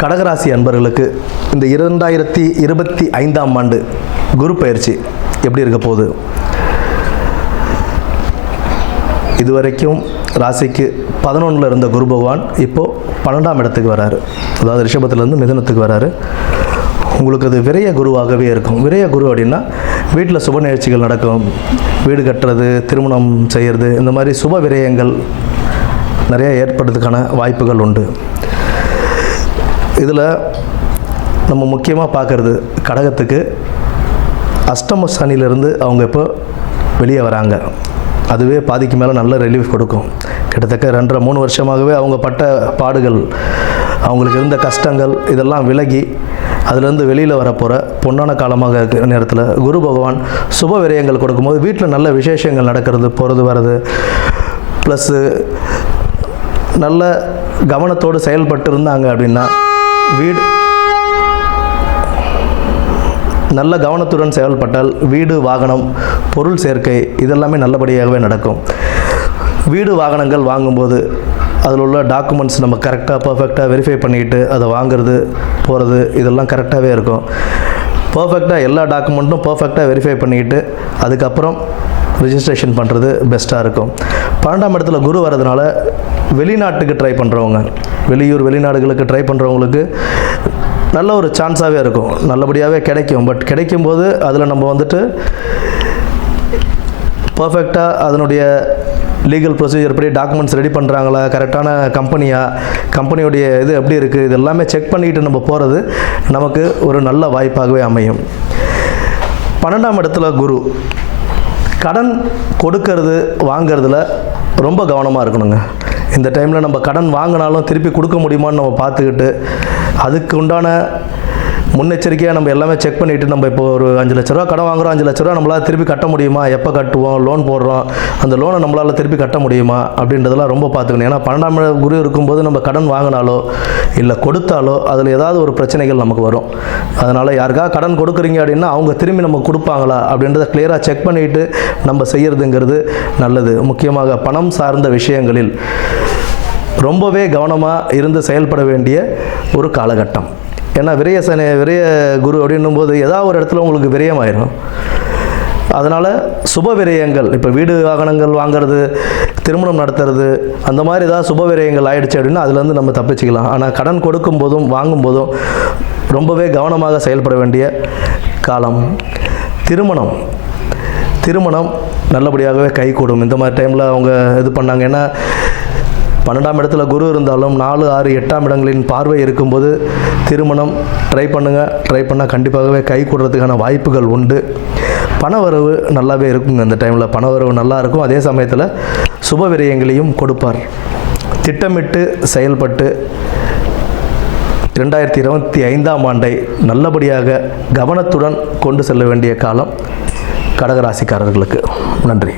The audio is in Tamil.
கடகராசி அன்பர்களுக்கு இந்த இரண்டாயிரத்தி இருபத்தி ஐந்தாம் ஆண்டு குரு பயிற்சி எப்படி இருக்க போகுது? இதுவரைக்கும் ராசிக்கு பதினொன்றில் இருந்த குரு பகவான் இப்போது பன்னெண்டாம் இடத்துக்கு வராரு. அதாவது ரிஷபத்துலேருந்து மிதனத்துக்கு வராரு. உங்களுக்கு அது விரைய குருவாகவே இருக்கும். விரைய குரு அப்படின்னா வீட்டில் சுப நிகழ்ச்சிகள் நடக்கும். வீடு கட்டுறது திருமணம் செய்கிறது இந்த மாதிரி சுப விரயங்கள் நிறையா ஏற்படுறதுக்கான வாய்ப்புகள் உண்டு. இதில் நம்ம முக்கியமாக பார்க்குறது கடகத்துக்கு அஷ்டம சனியிலிருந்து அவங்க இப்போ வெளியே வராங்க. அதுவே பாதிக்கு மேலே நல்ல ரிலீஃப் கொடுக்கும். கிட்டத்தட்ட ரெண்டரை மூணு வருஷமாகவே அவங்க பட்ட பாடுகள் அவங்களுக்கு இருந்த கஷ்டங்கள் இதெல்லாம் விலகி அதுலேருந்து வெளியில் வரப்போகிற பொன்னான காலமாக இருக்கிற நேரத்தில் குரு பகவான் சுப விரயங்கள் கொடுக்கும்போது வீட்டில் நல்ல விசேஷங்கள் நடக்கிறது போகிறது வர்றது ப்ளஸ்ஸு நல்ல கவனத்தோடு செயல்பட்டு இருந்தாங்க அப்படின்னா வீடு. நல்ல கவனத்துடன் செயல்பட்டால் வீடு வாகனம் பொருள் சேர்க்கை இதெல்லாமே நல்லபடியாகவே நடக்கும். வீடு வாகனங்கள் வாங்கும்போது அதில் உள்ள டாக்குமெண்ட்ஸ் நம்ம கரெக்டாக பர்ஃபெக்டாக வெரிஃபை பண்ணிட்டு அதை வாங்குறது போகிறது இதெல்லாம் கரெக்டாகவே இருக்கும். பர்ஃபெக்டாக எல்லா டாக்குமெண்ட்டும் பர்ஃபெக்டாக வெரிஃபை பண்ணிக்கிட்டு அதுக்கப்புறம் ரிஜிஸ்ட்ரேஷன் பண்ணுறது பெஸ்ட்டாக இருக்கும். பன்னெண்டாம் இடத்துல குரு வரதுனால வெளிநாட்டுக்கு ட்ரை பண்ணுறவங்க வெளியூர் வெளிநாடுகளுக்கு ட்ரை பண்ணுறவங்களுக்கு நல்ல ஒரு சான்ஸாகவே இருக்கும். நல்லபடியாகவே கிடைக்கும். பட் கிடைக்கும்போது அதில் நம்ம வந்துட்டு பர்ஃபெக்டாக அதனுடைய லீகல் ப்ரொசீஜர் படி டாக்குமெண்ட்ஸ் ரெடி பண்ணுறாங்களா கரெக்டான கம்பெனியா கம்பெனியுடைய இது எப்படி இருக்குது இது எல்லாமே செக் பண்ணிக்கிட்டு நம்ம போகிறது நமக்கு ஒரு நல்ல வாய்ப்பாகவே அமையும். பன்னெண்டாம் இடத்துல குரு. கடன் கொடுக்கறது வாங்கிறதுல ரொம்ப கவனமாக இருக்கணுங்க. இந்த டைமில் நம்ம கடன் வாங்கினாலும் திருப்பி கொடுக்க முடியுமான்னு நம்ம பார்த்துக்கிட்டு அதுக்கு உண்டான முன்னெச்சரிக்கையாக நம்ம எல்லாமே செக் பண்ணிவிட்டு நம்ம இப்போ ஒரு அஞ்சு லட்ச ரூபா கடன் வாங்குறோம் அஞ்சு லட்ச ரூபா நம்மளால் திருப்பி கட்ட முடியுமா? எப்போ கட்டுவோம்? லோன் போடுறோம். அந்த லோனை நம்மளால் திருப்பி கட்ட முடியுமா? அப்படின்றதெல்லாம் ரொம்ப பார்த்துக்கணும். ஏன்னா பன்னெண்டாம் குரு இருக்கும்போது நம்ம கடன் வாங்கினாலோ இல்லை கொடுத்தாலோ அதில் ஏதாவது ஒரு பிரச்சனைகள் நமக்கு வரும். அதனால் யாருக்காவது கடன் கொடுக்குறீங்க அப்படின்னா அவங்க திரும்பி நம்ம கொடுப்பாங்களா? அப்படின்றத கிளியராக செக் பண்ணிவிட்டு நம்ம செய்கிறதுங்கிறது நல்லது. முக்கியமாக பணம் சார்ந்த விஷயங்களில் ரொம்பவே கவனமாக இருந்து செயல்பட வேண்டிய ஒரு காலகட்டம். ஏன்னா விரய சனி விரய குரு அப்படின்னும் போது ஏதாவது ஒரு இடத்துல உங்களுக்கு விரயமாயிரும். அதனால் சுப விரயங்கள் இப்போ வீடு வாகனங்கள் வாங்குறது திருமணம் நடத்துறது அந்த மாதிரி ஏதாவது சுப விரயங்கள் ஆயிடுச்சு அப்படின்னா அதுலேருந்து நம்ம தப்பிச்சுக்கலாம். ஆனால் கடன் கொடுக்கும் போதும் வாங்கும் போதும் ரொம்பவே கவனமாக செயல்பட வேண்டிய காலம். திருமணம். திருமணம் நல்லபடியாகவே கைகூடும். இந்த மாதிரி டைமில் அவங்க இது பண்ணாங்க. ஏன்னா பன்னெண்டாம் இடத்துல குரு இருந்தாலும் நாலு ஆறு எட்டாம் இடங்களின் பார்வை இருக்கும்போது திருமணம் ட்ரை பண்ணுங்கள் ட்ரை பண்ணால் கண்டிப்பாகவே கை கூடுறதுக்கான வாய்ப்புகள் உண்டு. பணவரவு நல்லாவே இருக்குங்க அந்த டைமில் பணவரவு நல்லா இருக்கும். அதே சமயத்தில் சுப விரயங்களையும் கொடுப்பார். திட்டமிட்டு செயல்பட்டு ரெண்டாயிரத்தி இருபத்தி ஐந்தாம் ஆண்டை நல்லபடியாக கவனத்துடன் கொண்டு செல்ல வேண்டிய காலம் கடகராசிக்காரர்களுக்கு. நன்றி.